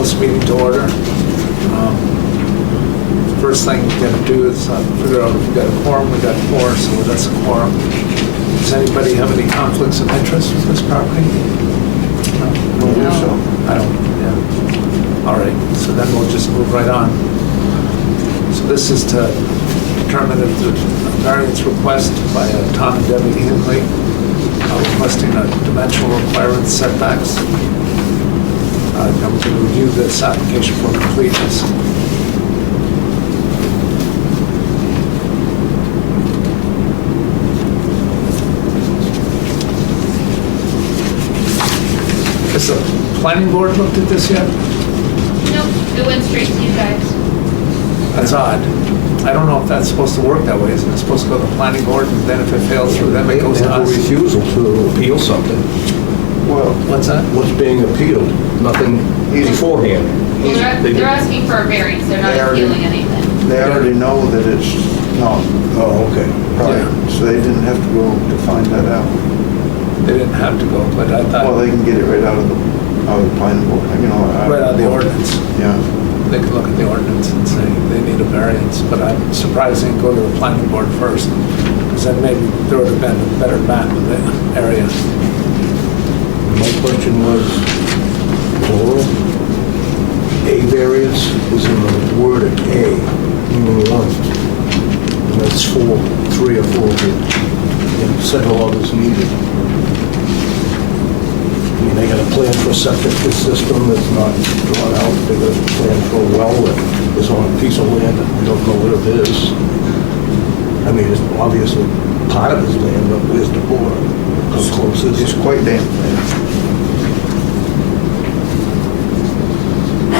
this meeting to order. First thing we got to do is figure out if we got a quorum. We got 4, so that's a quorum. Does anybody have any conflicts of interest with this property? No. So I don't. Yeah. All right. So then we'll just move right on. So this is to determine if the variance request by Tom and Debbie Hiney requesting a dimensional requirement setbacks. I'm going to review this application for completeness. Has the planning board looked at this yet? Nope, it went straight to you guys. That's odd. I don't know if that's supposed to work that way. Isn't it supposed to go to the planning board, and then if it fails through them, it goes to us? They have a refusal to appeal something. Well, what's that? What's being appealed? Nothing beforehand. Well, they're asking for a variance, they're not appealing anything. They already know that it's not Oh, okay. right, so they didn't have to go to find that out. They didn't have to go, but I thought Well, they can get it right out of the planning board, you know. right out of the ordinance. Yeah. They can look at the ordinance and say they need a variance, but I'm surprised they didn't go to the planning board first, because then maybe there would have been a better map of the area. My question was, plural, a variance is in the word A, meaning one. And that's 3 or 4 here. And several others needed. I mean, they got a plan for a septic system that's not drawn out. They got a plan for a well that is on a piece of land that we don't know what it is. I mean, it's obviously part of his land, but where's the border? How close is It's it? quite damp.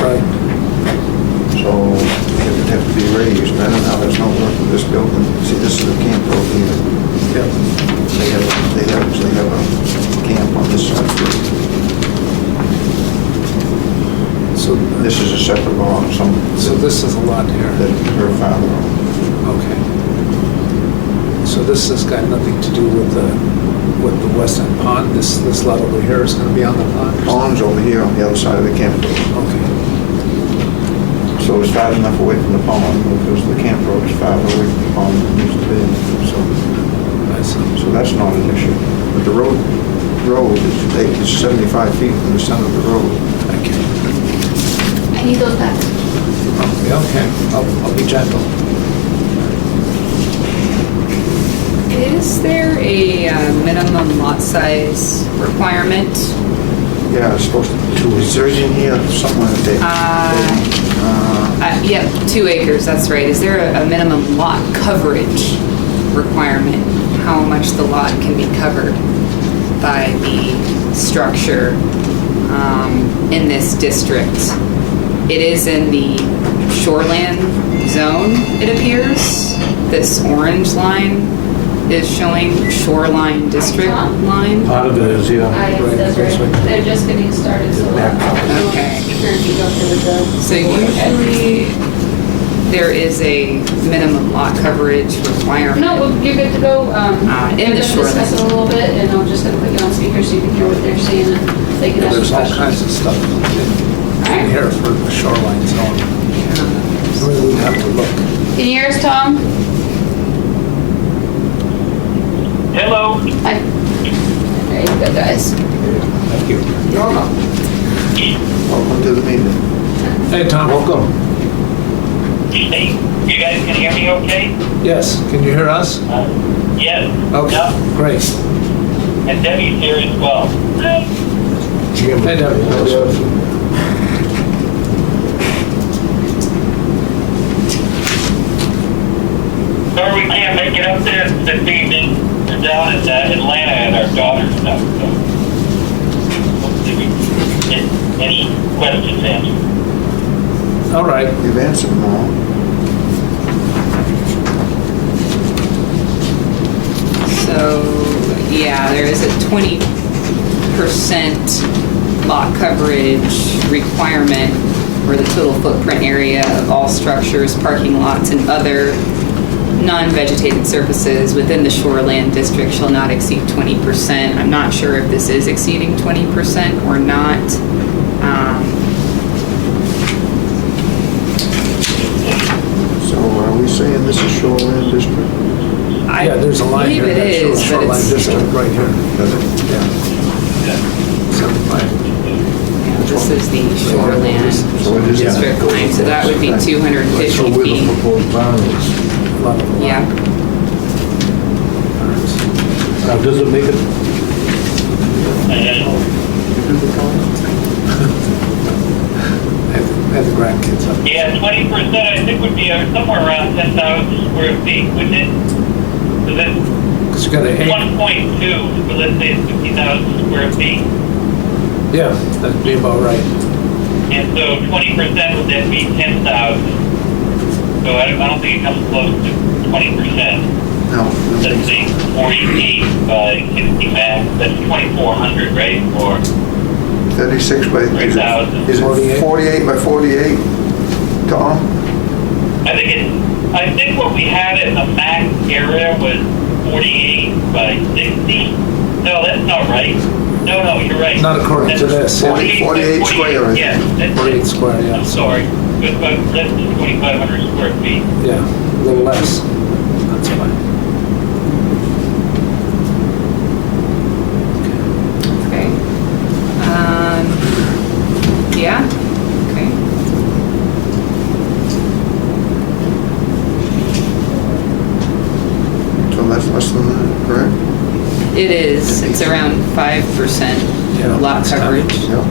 Right. So it would have to be raised. I don't know how that's not working with this building. See, this is a camp road here. Yeah. They actually have a camp on this side. So This is a separate lot, so this is a lot here. that her father owned. Okay. So this has got nothing to do with the western pond. This lot over here is going to be on the pond. Pond's over here on the other side of the camp road. Okay. So it's far enough away from the pond because the camp road is farther away from the pond than it used to be. I see. So that's not an issue. But the road is 75 feet from the center of the road. Thank you. I need those back. Okay. I'll be gentle. Is there a minimum lot size requirement? Yeah, it's supposed to be 2. Is there in here somewhere that Yep, 2 acres, that's right. Is there a minimum lot coverage requirement? How much the lot can be covered by the structure in this district? It is in the shoreland zone, it appears. This orange line is showing shoreline district line. Part of it is, yeah. That's right, they're just getting started, so. Okay. Sure, if you go through the. So usually there is a minimum lot coverage requirement. No, well, you're good to go. In the We're gonna discuss it a little bit, and I'm just gonna put you on speaker so you can hear what they're saying, and they can ask you There's all questions. kinds of stuff in here for the shoreline zone. So we would have to look. Can you hear us, Tom? Hello. Hi. There you go, guys. Thank you. You're welcome. welcome to the meeting. Hey, Tom. Welcome. Hey, you guys can hear me okay? Yes. Can you hear us? Yes. Okay. Yep. Great. And Debbie's here as well. Jim. Hey, Debbie. Sorry we can't make it up there this evening. We're down in Atlanta at our daughter's stuff. So hopefully we can get any questions answered. All right. You've answered them all. So, yeah, there is a 20% lot coverage requirement for the total footprint area of all structures, parking lots, and other non-vegetated surfaces within the shoreland district shall not exceed 20%. I'm not sure if this is exceeding 20% or not. This is shoreline district. Yeah, there's a line believe here it that shows is, but shoreline it's, district right here. Does it? Yeah. 75. yeah, this is the shoreland So it is. district line, so that would be 250 So where the feet. proposed barn is. A lot of them. Yeah, Now, does it make it, I had the grandkids up. Yeah, 20% I think would be somewhere around 10,000 square feet, wouldn't it? So that's Because you got an 1.2, but let's say it's 50,000 square feet. Yeah, that'd be about right. And so 20% would then be 10,000. So I don't think it comes close to 20%. No. Let's see, 48 by 60 max, that's 2,400, right? Or 36 by, is 3,000. it 48? 48 by 48, Tom? I think what we had in the max area was 48 by 60. No, that's not right. No, you're right. Not according to this, yeah. 48 square, I think. Yeah, that's 48 square, yeah. I'm sorry. It's about less than 2,500 square feet. Yeah, a little less. That's fine. okay. Yeah, okay. So that's less than that, correct? It is, it's around 5% Yeah, lot it's coverage. Yeah.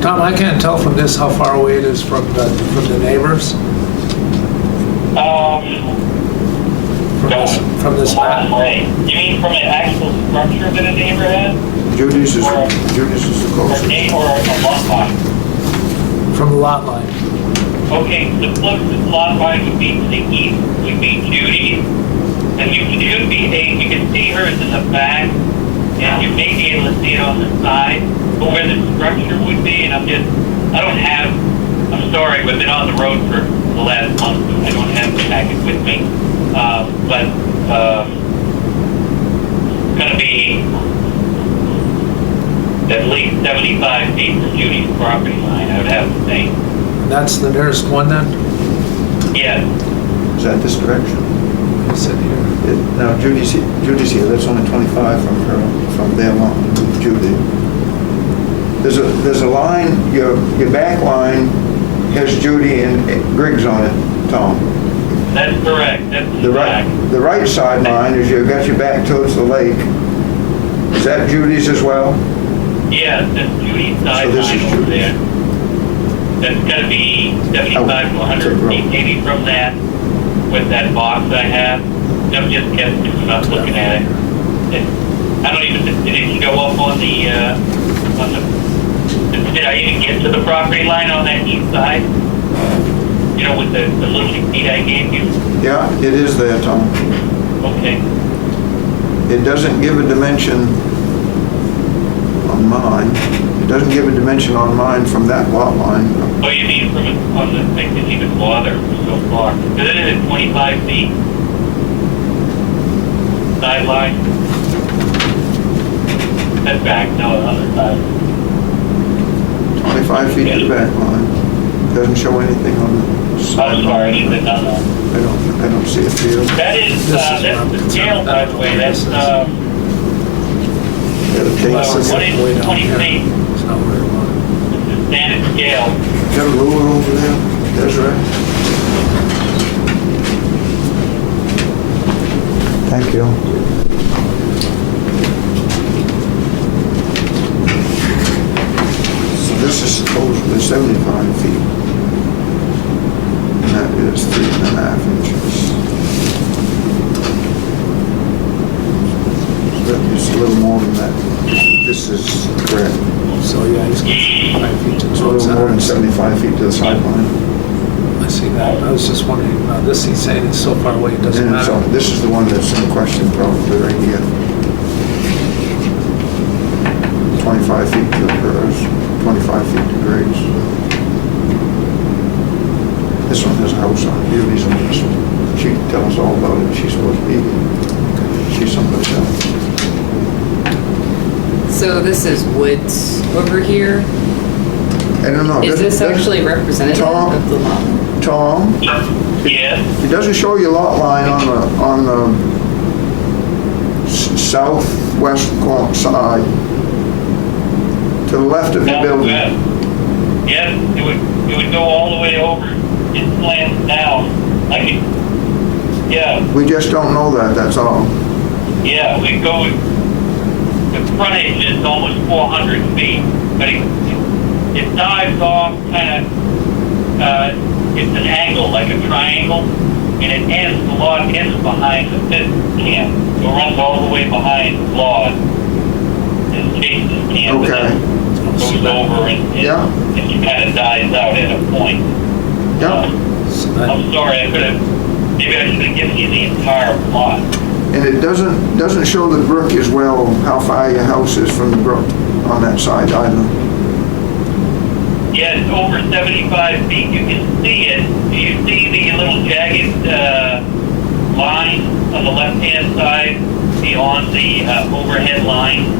Tom, I can't tell from this how far away it is from the neighbors, from this map. Right. You mean from an actual structure that a neighbor has? Judy's is the Or closest. a lot line? From the lot line. Okay, the closest lot line would be to the east, would be Judy's. And you should be you can see hers in the back, and you may be able to see it on the side, but where the structure would be, and I'm sorry, we've been on the road for the last month, so I don't have the packet with me. But it's gonna be at least 75 feet from Judy's property line, I would have to say. That's the nearest one then? Yes. Is that this direction? I said here. Now Judy's here, that's only 25 from their line, Judy. There's a line, your back line has Judy and Griggs on it, Tom. That's correct. That's The back. right side line is you've got your back towards the lake. Is that Judy's as well? Yes, that's Judy's So side this line is over Judy's. there. That's gonna be 75 to 100 feet maybe from that, with that box I have. I'm just guessing, I'm not looking at it. I don't even, did it show up on the, did I even get to the property line on that east side? You know, with the little sheet I gave you? Yeah, it is there, Tom. Okay. It doesn't give a dimension on mine. It doesn't give a dimension on mine from that lot line. Oh, you mean from, on the, I didn't even bother so far. Because it is at 25 feet. Sideline. That's back, no, other side. 25 feet to the back line. Doesn't show anything on the I'm side sorry, line. is it not on? I don't see it here. That is, This is that's what I'm the scale, by the way, that's, Yeah, the Unless tape. it's what is way down 20 here. feet? It's not where I want the standard scale. Got a ruler over there, Desiree? Thank you. So this is supposedly 75 feet. And that is 3.5 inches. So that is a little more than that. This is correct. it. So yeah, he's got 5 feet to It's a the little more than center. 75 feet to the sideline. I see that. I was just wondering, this he's saying is so far away, it doesn't And so matter. this is the one that's in question probably right here. 25 feet to hers, 25 feet to Grace. This one has a house on it, Beauty's on this one. She can tell us all about it, she's supposed to be here. She's someplace else. So this is woods over here. I don't know. Is this actually representative Tom? of the law? Tom, Yes, it doesn't show your lot line on the southwest side, to the left of your building. yes, it would go all the way over, it slants down, I could, yeah, We just don't know that, that's all. yeah, we go, the frontage is almost 400 feet, but it dives off kind of, it's an angle, like a triangle, and it ends, the lot ends behind the fifth camp. It runs all the way behind the log and chases the camp, Okay. and then goes over and Yeah. it kind of dies out at a point. Yeah, So that- I'm sorry, maybe I should have given you the entire plot. and it doesn't show the brook as well, how far your house is from the brook on that side either. Yeah, it's over 75 feet. You can see it. Do you see the little jagged line on the left-hand side beyond the overhead line?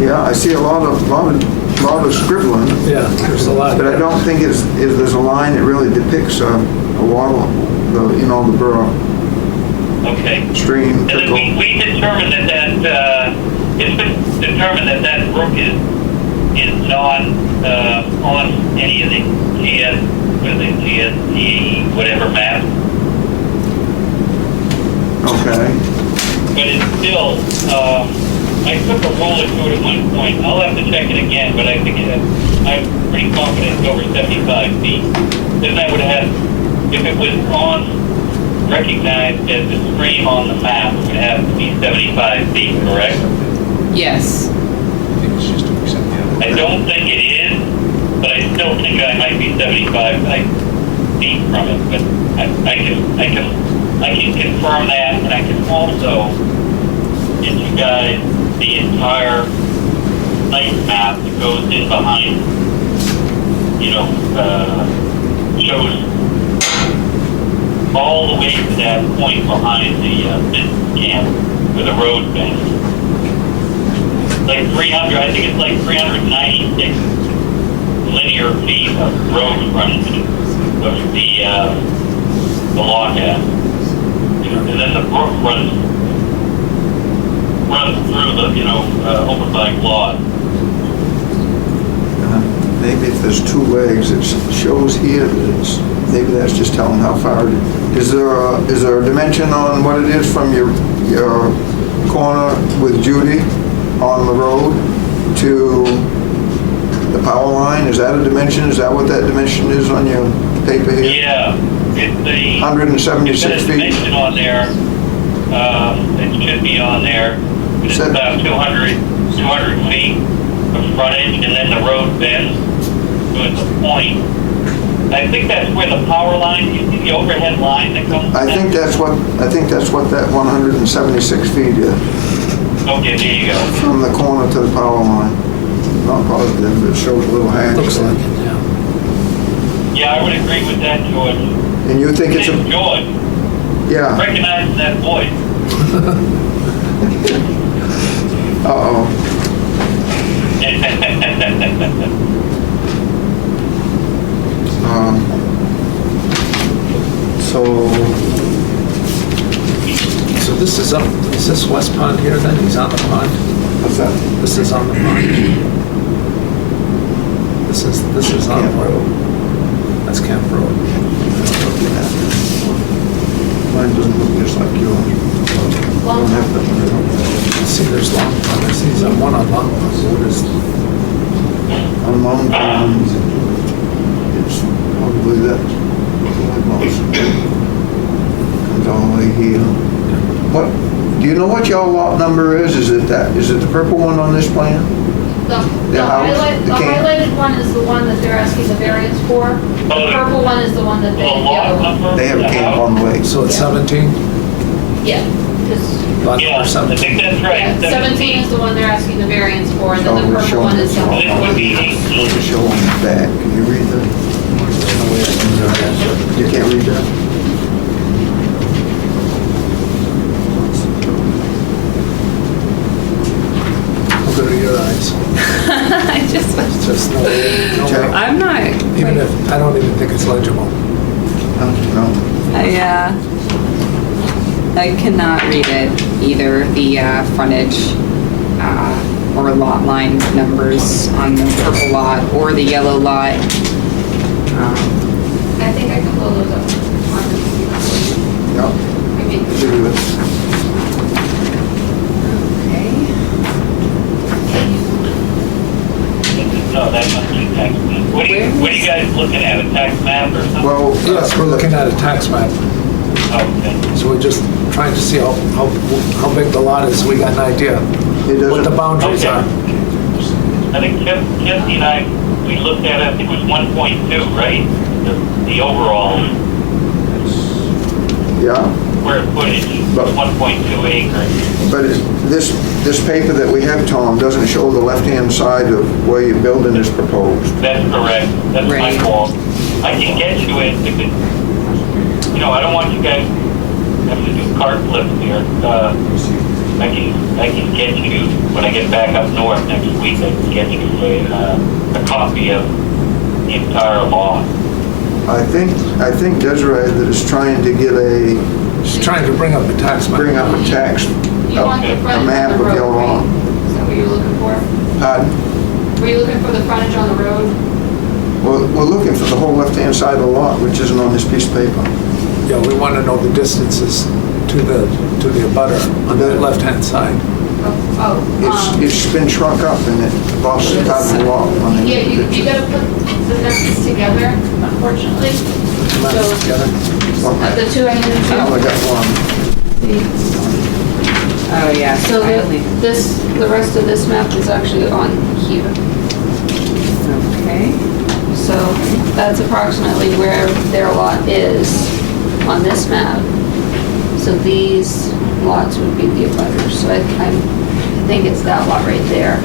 Yeah, I see a lot of scribbling, Yeah, there's a lot. but I don't think there's a line that really depicts a water, the brook, Okay. stream, And then trickle. we determined it's been determined that brook is not on any of the GST, whatever map. Okay, But it's still, I took a roller to it at one point. I'll have to check it again, but I think I'm pretty confident it's over 75 feet. Then that would have, if it was recognized as a stream on the map, it would have to be 75 feet, correct? Yes. I don't think it is, but I still think I might be 75 feet from it. But I can confirm that, and I can also get you guys the entire site map that goes in behind. Shows all the way to that point behind the business camp where the road bends. Like 300, I think it's like 396 linear feet of road frontage of the log has. And then the brook runs through the, oversized lot. maybe if there's two legs, it shows here that it's, maybe that's just telling how far it is. Is there a dimension on what it is from your corner with Judy on the road to the power line? Is that a dimension? Is that what that dimension is on your paper here? Yeah, it's the... 176 It's feet. mentioned on there, it should be on there. It's about 200 feet of frontage, and then the road bends to its point. I think that's where the power line, you see the overhead line that comes... I think that's what that 176 feet is, Okay, there you go. from the corner to the power line. Not positive, but it shows a little hash. Looks there. like it, yeah. Yeah, I would agree with that, George. And you think it's Hey, a, George, yeah, recognize that voice. uh-oh. So this is up, is this West Pond here then? He's on the pond? What's that? This is on the pond. This is on Camp the Road. road. That's Camp Road. Mine doesn't look just like yours. I don't have that one. See, there's Long Pond. I see there's one on Long Pond. What is, On Long Pond, it's probably that, comes all the way here. What, do you know what your lot number is? Is it the purple one on this plan? The house, the camp? highlighted one is the one that they're asking the variance for. The purple one is the one that they, The lot number? They have a camp on the lake. so it's 17? yeah, because, Lot Yeah, number I 17. think that's right. yeah, 17 is the one they're asking the variance for, and then So the we're purple showing one is the it. one. This would be 18. It's showing the back. Can you read that? You can't read that? How good are your eyes? I just, Just no. I don't even think it's legible. No. I cannot read it either, the frontage or lot line numbers on the purple lot or the yellow lot. I think I can pull those up on the computer for you. Yeah. I mean, Do this. No, that must be tax map. What are you guys looking at, a tax map or something? Well, Yes, we're looking at a tax map, Okay. so we're just trying to see how big the lot is, so we got an idea It doesn't- what the boundaries Okay. are. I think Kathy and I, we looked at it, I think it was 1.2, right? The overall Yeah, square footage, But- 1.2 acres. but this paper that we have, Tom, doesn't show the left-hand side of where your building is proposed. That's correct. That's my Right. fault. I can get you it if it, I don't want you guys to have to do cart flips here. I can get you, when I get back up north next week, I can get you a copy of the entire law. I think Desiree that is trying to get She's trying to bring up a tax map. bring up a tax, you want the a frontage map on the of road, your right? law. Is that what you're looking for? Pardon? Were you looking for the frontage on the road? Well, we're looking for the whole left-hand side of the lot, which isn't on this piece of paper. Yeah, we want to know the distances to the abutter on the left-hand side. It's been shrunk up and it lost part of the lot. on the Yeah, you picture. gotta put the next together, unfortunately. Maps So, together. the two I handed I only you. got one. Oh, yeah. So the rest of this map is actually on here. Okay. So that's approximately where their lot is on this map. So these lots would be the abutters. So I think it's that lot right there.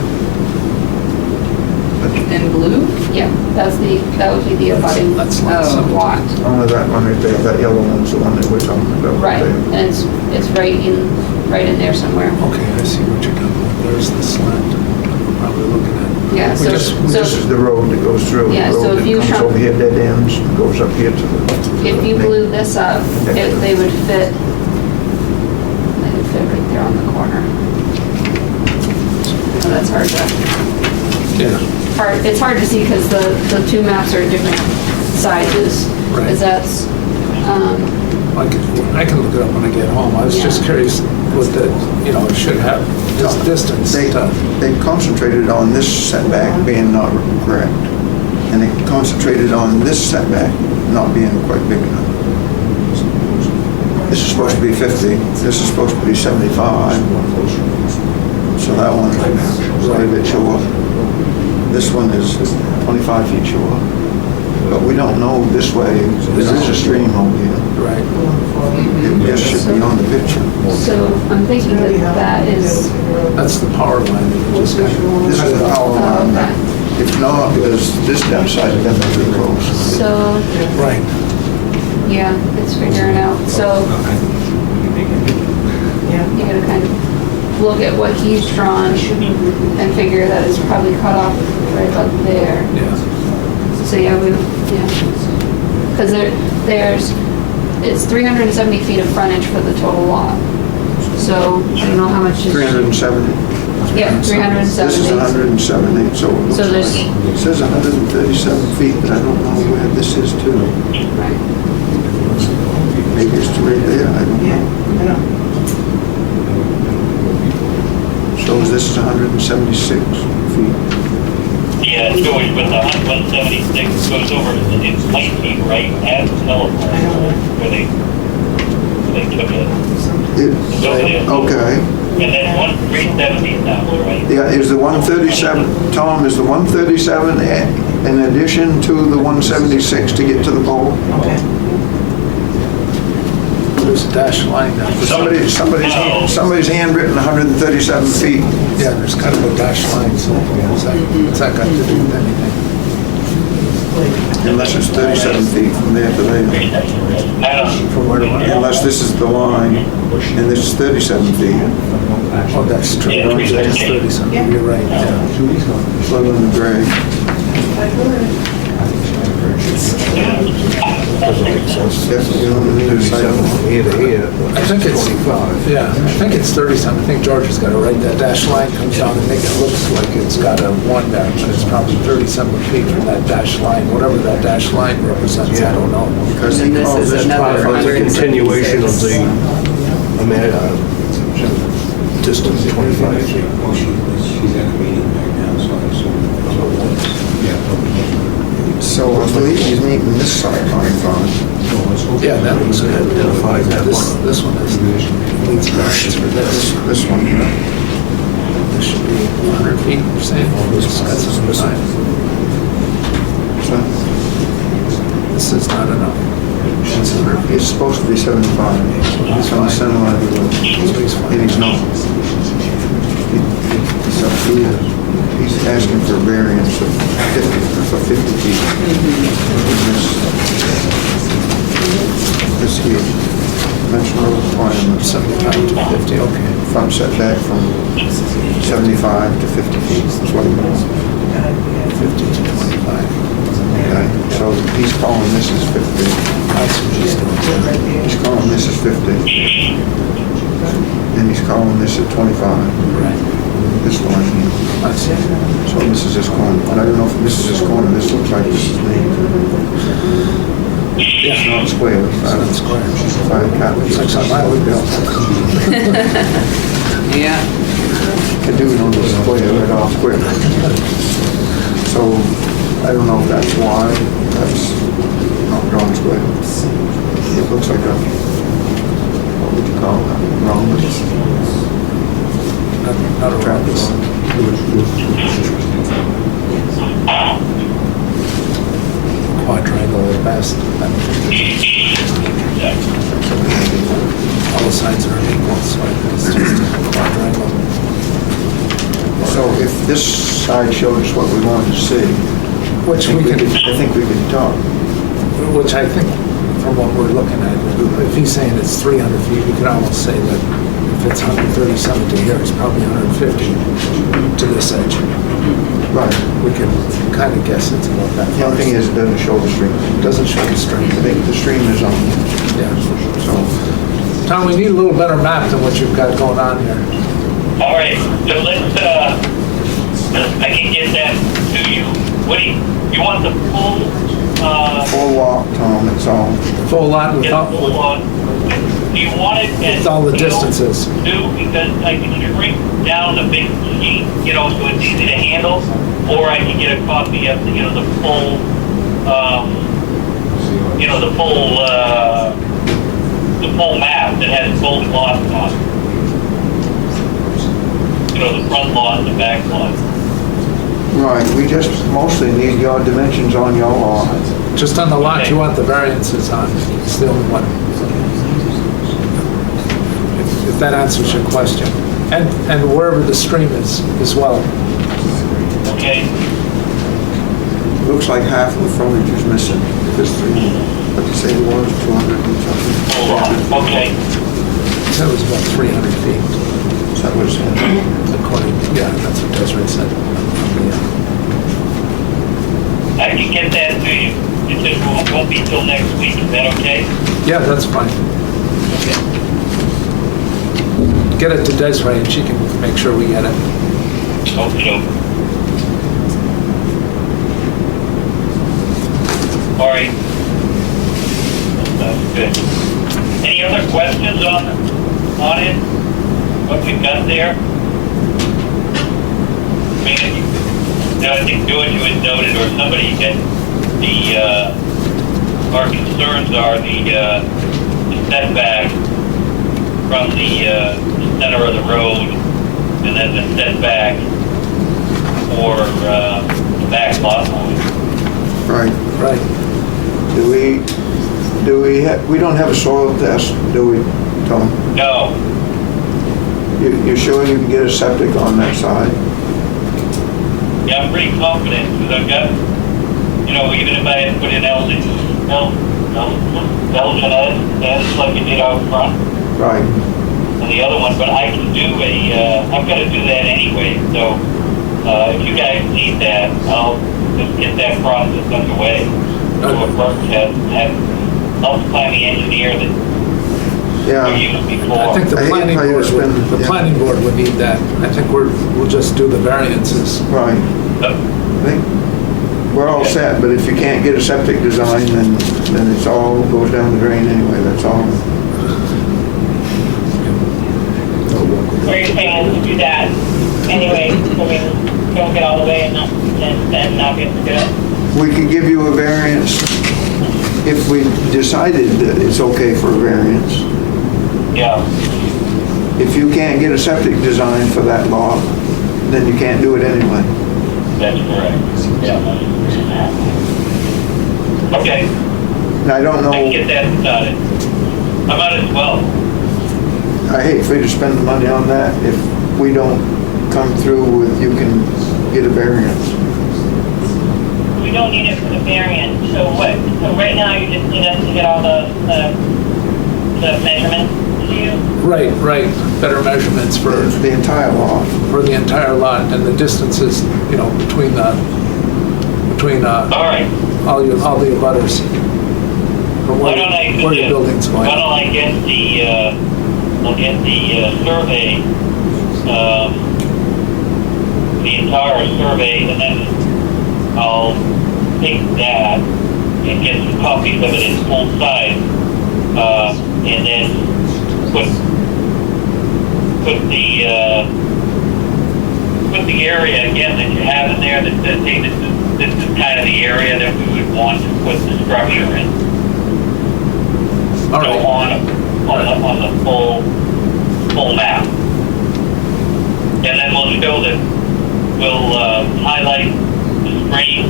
In blue? Yeah, that would be the abutting That's lot Oh. seven. lot. Only that one right there, that yellow one's the one that we're talking about. Right, there. and it's right in there somewhere. Okay, I see what you're talking about. There's the slant we're probably looking at. Yeah, so, This is so the road that goes through. Yeah, The so road if you that comes shrunk- over here, dead ends, goes up here to the... if you blew this up, they would fit right there on the corner. So that's hard to, Yeah, it's hard to see because the two maps are different sizes. Right. Because that's, I can look it up when I get home. I was just Yeah. curious what it should have this distance. They concentrated on this setback being not correct, and they concentrated on this setback not being quite big enough. This is supposed to be 50, this is supposed to be 75, so that one is a bit short. This one is 25 feet short, but we don't know this way, there is a stream over here. Right. It just should be on the picture. so I'm thinking that is, That's the power line. that you just got. This is the power line. okay. If not, there's this downside of them pretty close. So, Right. yeah, it's figuring out. So you gotta kind of look at what he's drawn and figure that it's probably cut off right about there. Yeah. So because it's 370 feet of frontage for the total lot. So I don't know how much is. 370. Yeah, This is 370. 170, so it looks So there's- like, it says 137 feet, but I don't know where this is to. Right. Maybe it's to right there, I don't know. Shows this is 176 feet. Yeah, it's going with the 176, goes over, it's 19, right, at the telephone, where they took it. Okay, And then 370 now, right? yeah, is the 137, Tom, is the 137 in addition to the 176 to get to the pole? There's a dash line now. Somebody's handwritten 137 feet. Yeah, there's kind of a dash line, so what's that got to do with anything? Unless it's 37 feet from there to there. From where to where? Unless this is the line, and this is 37 feet. Oh, that's true. Yeah, It's 30-something. You're right, yeah. Flood in the grade. Doesn't make sense. Definitely on the near side. 37 from here to here. I think it's, 25. yeah, I think it's 37. I think George has got it right. That dash line comes down and make it look like it's got a 1 there, but it's probably 37 feet from that dash line, whatever that dash line represents, I don't know. Because he And this calls is this another It's a continuation of the distance, 25 feet. Well, she's at a meeting right now, so I assume. So I believe he's meeting this side line fine. Yeah, that looks good. Identify that This one is, needs variance for this. This one, This should be 100 feet, you're saying? This got some design. so This is not enough. It's 100 feet. it's supposed to be 75. He's on the center line of the road. So he's fine. And he's not. So he's asking for a variance of 50 feet. This here, dimensional requirements, 75 to 50, okay. front setback from 75 to 50 feet, that's what he wants. 50 to 25. Okay, so he's calling this as 50. That's what he's doing. He's calling this as 50. And he's calling this at 25, Right. this line here. I see. So this is his corner, and I don't know if this is his corner, this looks like this is the, it's Yeah. not square, It's not square. five cat. Looks like something I would build. Yeah. Could do it on the square right off quick. So I don't know if that's why, that's not drawn square. It looks like a, what would you call that, rhombus? Not a rhombus. Quadrangle at best. All the sides are unequal, so it's just a quadrangle. So if this side showed us what we wanted to see, Which we I can, think we could talk. which I think, from what we're looking at, if he's saying it's 300 feet, we could almost say that if it's 137 to here, it's probably 150 to this edge. Right. We can kind of guess it's about that. The only thing is, it doesn't show the stream. It doesn't show the strength. I think the stream is on, Yeah. so, Tom, we need a little better map than what you've got going on here. All right, so let's, I can get that to you. What do you want the full, full walk, Tom, it's all. Full lot get without, the full on? Do you want it as? with all the distances. Do, because I can shrink down the big sheet, so it's easy to handle, or I can get a copy of, the full, the full map that has both lots on it. The front lot and the back lot. Right, we just mostly need your dimensions on your lot. Just on the lot you want the variances on. It's the only one. If that answers your question. And wherever the stream is as well. Okay? Looks like half of the frontage is missing. This three, what you say it was, 200 and something? Full lot, okay. So it was about 300 feet. So that was, According, yeah, that's what Desiree said. I can get that to you. It just won't be till next week. Is that okay? Yeah, that's fine. Okay. Get it to Desiree and she can make sure we get it. Okay. All right. That's good. Any other questions on it? What we've got there? I think George had noted, or somebody that our concerns are the setback from the center of the road, and then the setback for the back lot line. right. Right. We don't have a soil test, do we, Tom? No, You sure you can get a septic on that side? yeah, I'm pretty confident, because I've got, even if I had put in Belgian eggs like you did out front, Right. and the other one, but I can do I've got to do that anyway, so if you guys need that, I'll just get that process underway. Public Works has helped by the engineer that we Yeah, used before. I think the I hate planning how you board, spend- the yeah. planning board would need that. I think we'll just do the variances. right. I think we're all set, but if you can't get a septic design, then it's all goes down the drain anyway, that's all. Or you're saying to do that anyway, so we don't get all the way and then not be able to do it? We could give you a variance if we decided that it's okay for a variance. Yeah, If you can't get a septic design for that lot, then you can't do it anyway. that's correct. Yeah. Okay, And I don't I can get know, that started. How about as well? I hate for you to spend the money on that if we don't come through with, you can get a variance. We don't need it for the variance, so what, so right now you just need us to get all the measurements to you? Right, better measurements for The entire lot. the entire lot and the distances, between All right. all the abutters. From Why don't I where your building's going. Why don't I get we'll get the survey, the entire survey, and then I'll take that and get some copies of it in full size, and then put the area again that you have in there that says, hey, this is kind of the area that we would want to put the structure in. All Go right, on the full map. And then we'll show that, we'll highlight the stream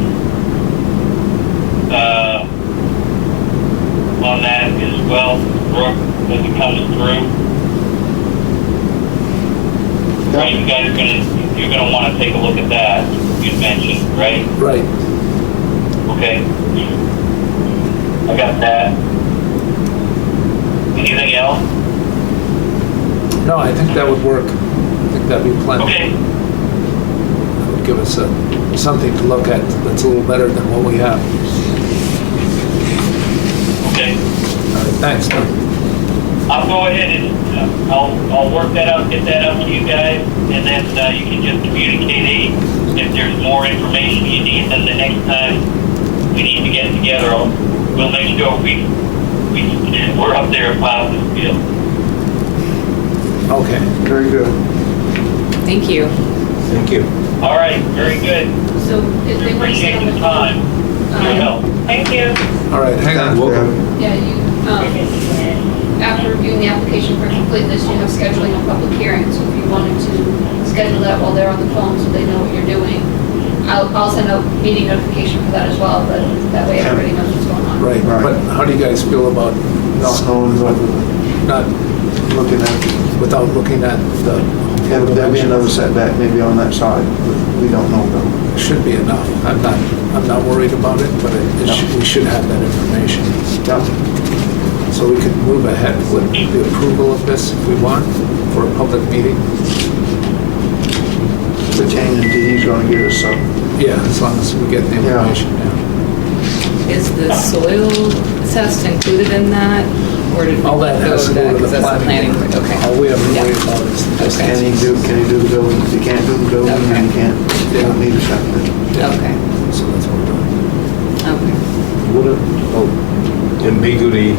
on that as well, brook as it comes through. Right, you guys you're gonna want to take a look at that, you mentioned, right? right. Okay. I got that. Anything else? No, I think that would work. I think that'd be plenty. Okay. That would give us something to look at that's a little better than what we have. Okay. All right, thanks, Tom. I'll go ahead and I'll work that out, get that out to you guys, and then you can just communicate if there's more information you need. Then the next time we need to get together, we'll make sure we're up there at Positive Field. Okay. Very good. Thank you. Thank you. All right, very good. So if they want to stay Appreciate on the the time. Your help. Thank you. All right, hang on. Welcome. Yeah, after reviewing the application for completeness, you have scheduling a public hearing, so if you wanted to schedule that while they're on the phone so they know what you're doing, I'll send out meeting notification for that as well, but that way everybody knows what's going on. Right, Right. but how do you guys feel about Not knowing what not, we're looking at. without looking at the... Yeah, there'll be another setback maybe on that side, but we don't know though. Should be enough. I'm not worried about it, but we should have that information. Yeah. So we could move ahead with the approval of this if we want for a public meeting. Pertaining to he's gonna get us some. Yeah, as long as we get the Yeah. information down. Is the soil test included in that? Or did we All that let has to go go of to that? the 'Cause that's the planning planning board. board, okay. All we have to Yeah. worry about is the Can he distance. do the building? If he can't do the building, then he Okay. can't, they don't need a septic. Yeah. Okay, So that's what we're doing. okay. Ambiguity,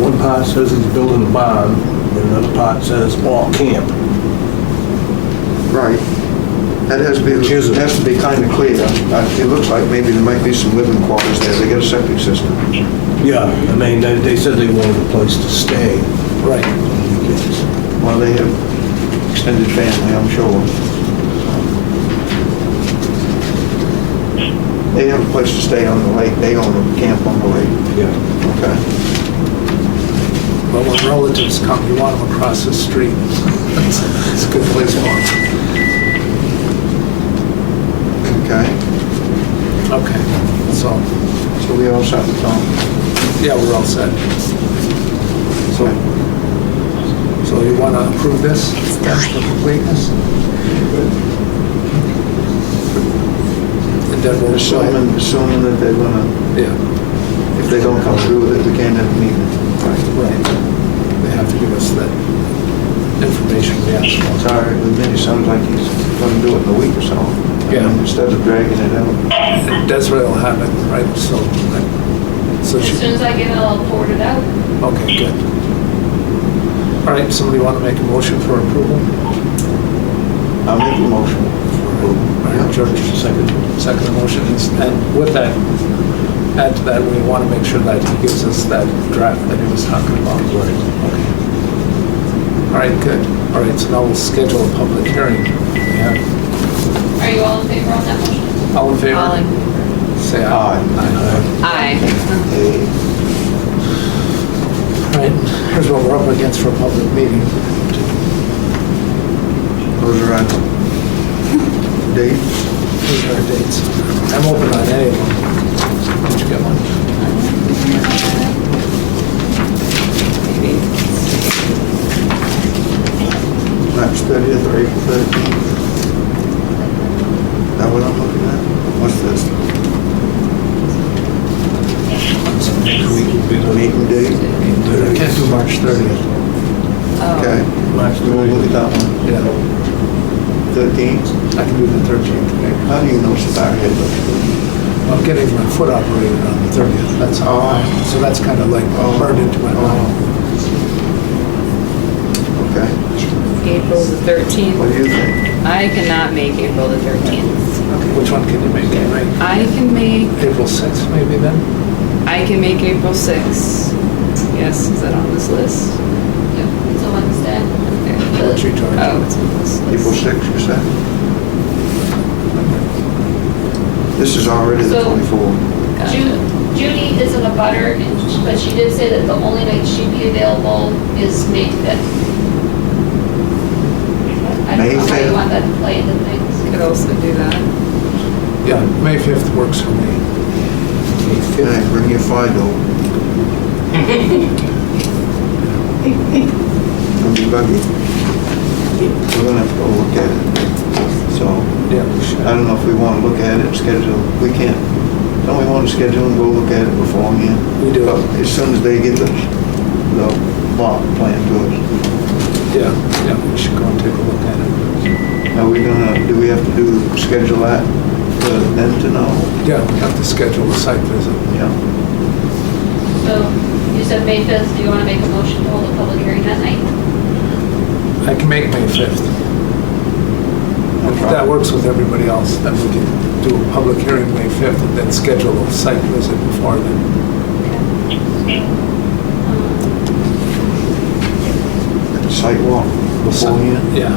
one part says he's building a barn, and another part says all camp. Right. That has to be, Which is it? has to be kind of clear. It looks like maybe there might be some living quarters there. They got a septic system. Yeah, I mean, they said they wanted a place to stay. Right. Well, they have extended family, I'm sure. They have a place to stay on the lake. They own a camp on the lake. Yeah. Okay. But when relatives come, you want them across the street. It's a good place for them. Okay. Okay, so, So we all set with Tom. yeah, we're all set. So you want to approve this? That's for completeness? And then we'll show it. Assuming that they're gonna, Yeah, if they don't come through with it, we can't have a meeting. right. They have to give us that information we asked for. It's all right with me, it sounds like he's gonna do it in a week or so. Yeah. Instead of dragging it out. And Desiree will have it, right, so As she, soon as I get it, I'll forward it out. okay, good. All right, somebody want to make a motion for approval? I'll make a motion. All right, George, second motion, and with that, add to that, we want to make sure that he gives us that draft that he was talking about. Right. Okay. All right, good. All right, so now we'll schedule a public hearing. We have, Are you all in favor on that motion? all in favor? All in. Say aye. Aye. Aye. Hey, All right, here's what we're up against for a public meeting. those are our dates. These are our dates. I'm open on any of them. Did you get one? Maybe. March 30th or April 13th. Is that what I'm looking at? What's this? Meeting date? I can't do March 30th. Oh. Okay. March We'll look at that one. Yeah, 13th? I can do the 13th. How do you know Starhead looks good? I'm getting my foot operated on the 30th, that's all. Oh. So that's kind of like burned into my mind. Okay. April the What 13th. do you think? I cannot make April the 13th. Okay, which one can you make, right? I can make April 6th, maybe then? April 6th. Yes, is that on this list? Yep, it's a Wednesday. Okay. What's your charge? Oh, it's on this list. April 6th, you said? This is already the So- 24th. Gotcha. Judy isn't a butter, but she did say that the only night she'd be available is May 5th. I don't May know how you 5th? want that to play into things. Could also do that. Yeah, May 5th works for me. Okay, bring your Fido. Don't be buggy. We're gonna have to go look at it. So, Yeah, we should. I don't know if we want to look at it, schedule, we can't, don't we want to schedule and go look at it beforehand? We do. As soon as they get the block plan to us. Yeah, we should go and take a look at it. Are we gonna, do we have to schedule that for them to know? Yeah, we have to schedule a site visit. Yeah. So you said May 5th, do you want to make a motion to hold a public hearing that night? I can make May 5th. If that works with everybody else, then we can do a public hearing May 5th and then schedule a site visit before then. Site walk beforehand? Yeah.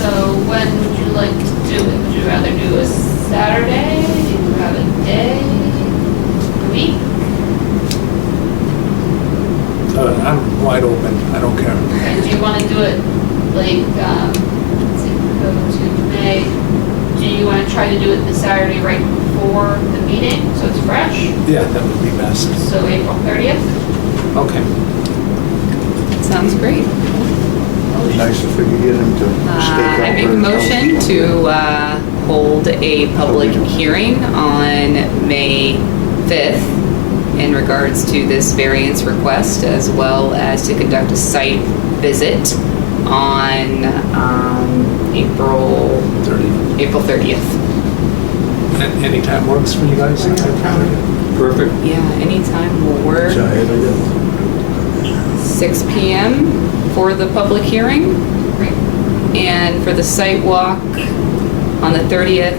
So when would you like to do it? Would you rather do a Saturday? Do you have a day? A week? I'm wide open, I don't care. And do you want to do it like, let's see, go to May, do you want to try to do it the Saturday right before the meeting, so it's fresh? Yeah, that would be best. So April 30th? Okay. Sounds great. Nice if we could get them to stake out. I make a where it's motion going. to hold a public hearing on May 5th in regards to this variance request, as well as to conduct a site visit on April 30th. And anytime works for you guys? Perfect. Yeah, anytime will work. 6 p.m. for the public hearing. And for the site walk on the 30th,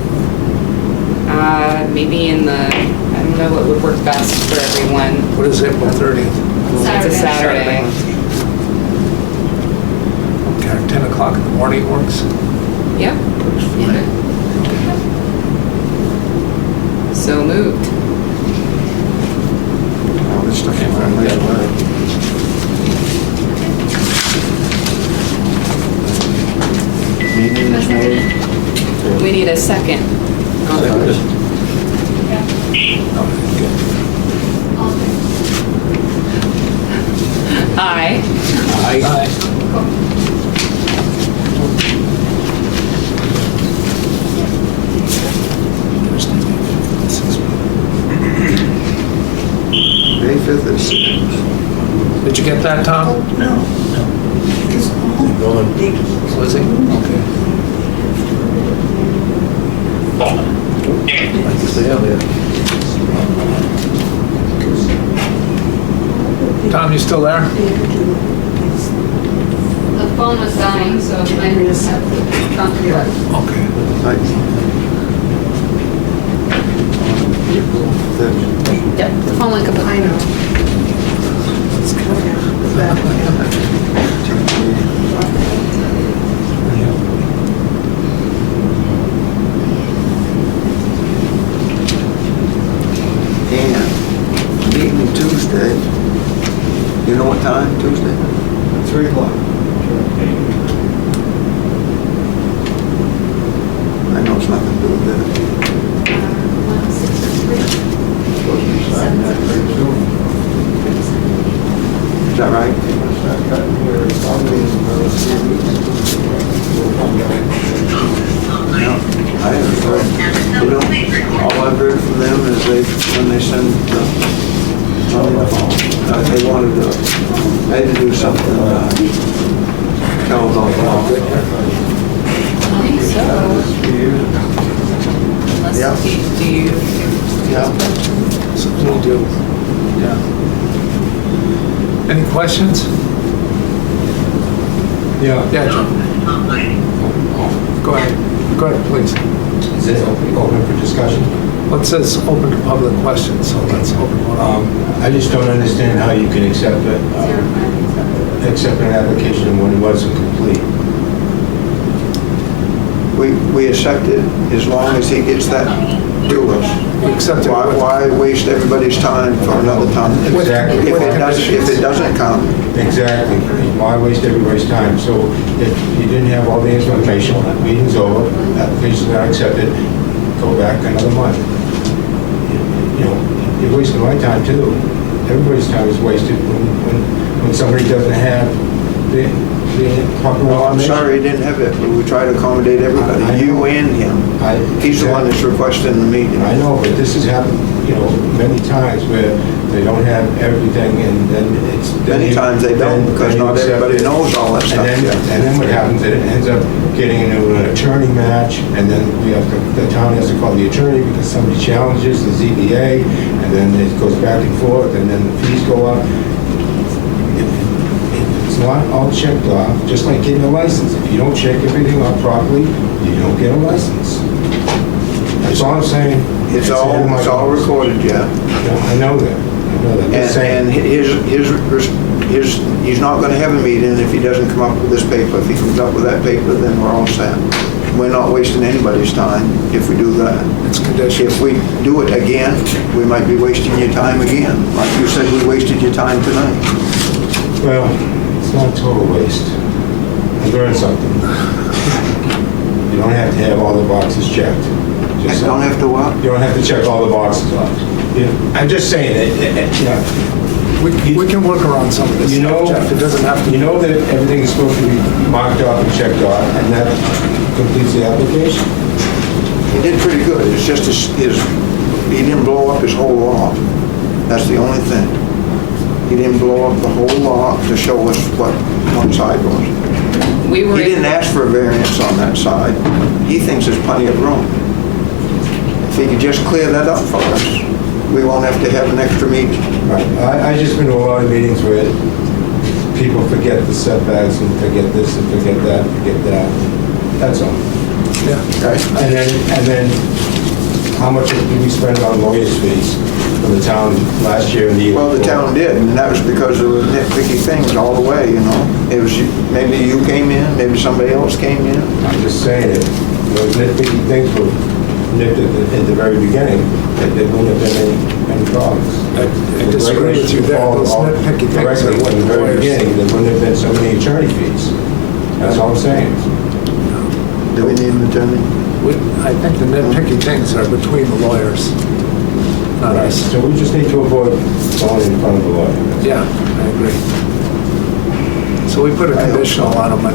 maybe in the, I don't know what would work best for everyone. What is April 30th? It's a Saturday. Okay, 10 o'clock in the morning works? Yep, Works for me. so moved. Oh, this stuff is on my way. Meeting is made. We need a second. Oh, good. Aye. Aye. There's 25th is, Did you get that, Tom? No. Going. Was he? Okay. Like to stay earlier. Tom, you still there? The phone was dying, so I just have to come to it. Okay. like, Yep, the phone went kaput. I know. and meeting Tuesday. You know what time, Tuesday? 3 o'clock. I know it's nothing to do with that. Supposed to be signing that very soon. Is that right? Start cutting here, probably in about 3 weeks. We'll come back. I haven't heard, you know, all I've heard from them is when they send they wanted to, they had to do something, tell about I think so. Unless, Yeah. do you? Yeah. Something to do. Yeah. Any questions? Yeah. Yeah, John. Go ahead. Go ahead, please. Is it open for discussion? Well, it says open to public questions, so let's open one up. I just don't understand how you can accept it, accept an application when it wasn't complete. We accept it as long as he gets that to us. We accept it. Why waste everybody's time for another time? Exactly. If it doesn't come, Exactly. Why waste everybody's time? So if you didn't have all the information, meeting's over, application's not accepted, go back another month. You know, you're wasting my time too. Everybody's time is wasted when somebody doesn't have the proper well, I'm information. sorry he didn't have it, but we try to accommodate I everybody, know. you and him. He's the one that's requesting the meeting. I know, but this has happened, you know, many times where they don't have everything and then it's... Many times they don't, because then you not accept everybody it. knows all that stuff. And then what happens, it ends up getting into an attorney match, and then the town has to call the attorney because somebody challenges the ZBA, and then it goes back and forth, and then the fees go up. If it's not all checked off, just like getting a license. If you don't check everything off properly, you don't get a license. That's all I'm saying. It's all recorded, yeah. I know that. I know that. I'm just saying. And he's not gonna have a meeting if he doesn't come up with this paper. If he comes up with that paper, then we're all set. We're not wasting anybody's time if we do that. It's conditions. If we do it again, we might be wasting your time again. Like you said, we wasted your time tonight. Well, it's not a total waste. I learned something. You don't have to have all the boxes checked. I don't have to what? You don't have to check all the boxes off. I'm just saying that, you know, We can work around some of this you know, stuff, Jeff. It doesn't have to. you know that everything is supposed to be marked off and checked off, and that completes the application. He did pretty good. It's just he didn't blow up his whole lot. That's the only thing. He didn't blow up the whole lot to show us what one side was. We were. He didn't ask for a variance on that side. He thinks there's plenty of room. If he could just clear that up for us, we won't have to have an extra meeting. Right. I just been to a lot of meetings where people forget the setbacks and forget this and forget that, forget that. That's all. Yeah. Okay? And then, how much did we spend on lawyers' fees for the town last year and the year Well, the before? town did, and that was because of nitpicky things all the way, you know? It was, maybe you came in, maybe somebody else came in. I'm just saying it. Those nitpicky things were nipped at the very beginning, that there wouldn't have been any problems. I disagree with you there. Those nitpicky things are Correctly, what in the the very lawyers. beginning, there wouldn't have been so many attorney fees. That's all I'm saying. Do we need an attorney? I think the nitpicky things are between the lawyers, not us. So we just need to avoid going in front of the lawyer. Yeah, I agree. So we put a conditional on them,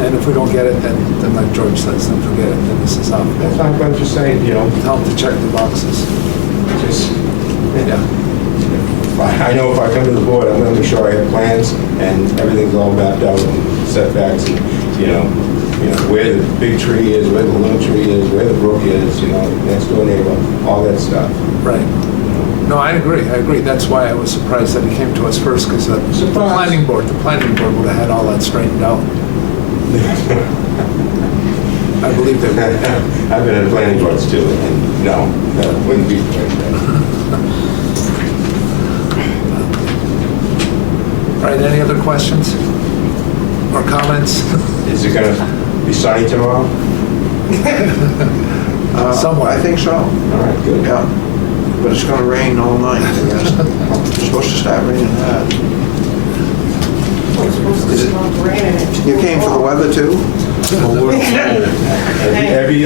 and if we don't get it, then like George says, then forget it, then this is off. That's not, I'm just saying, you know, Tell them to check the boxes. just, Yeah. I know if I come to the board, I'm gonna make sure I have plans and everything's all mapped out and setbacks and, where the big tree is, where the little tree is, where the brook is, next door neighbor, all that stuff. Right. No, I agree. That's why I was surprised that he came to us first, because the planning board would have had all that straightened out. I believe they would. I've been at planning boards too, and no, that wouldn't be like that. All right, any other questions or comments? Is it gonna be sunny tomorrow? Somewhat. I think so. All right, good. Yeah, but it's gonna rain all night, I guess. It's supposed to start raining hard. Is it- You came for the weather too? Every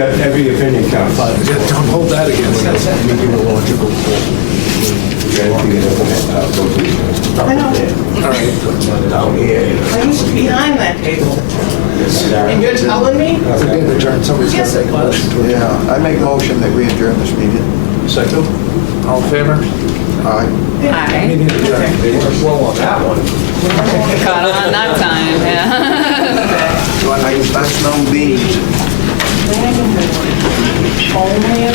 opinion counts. Yeah, don't hold that against us. Meteorological You got anything to implement, go to. I know. All right. down here. I used to be behind that table. And you're telling me? If we did adjourn, somebody's got to Yes, make it a was. motion to adjourn. Yeah, I make a motion that we adjourn this meeting. Second? All in favor? Aye. Hi. Meeting adjourned. They were slow on that one. Caught on that time, yeah. That's no beans. Only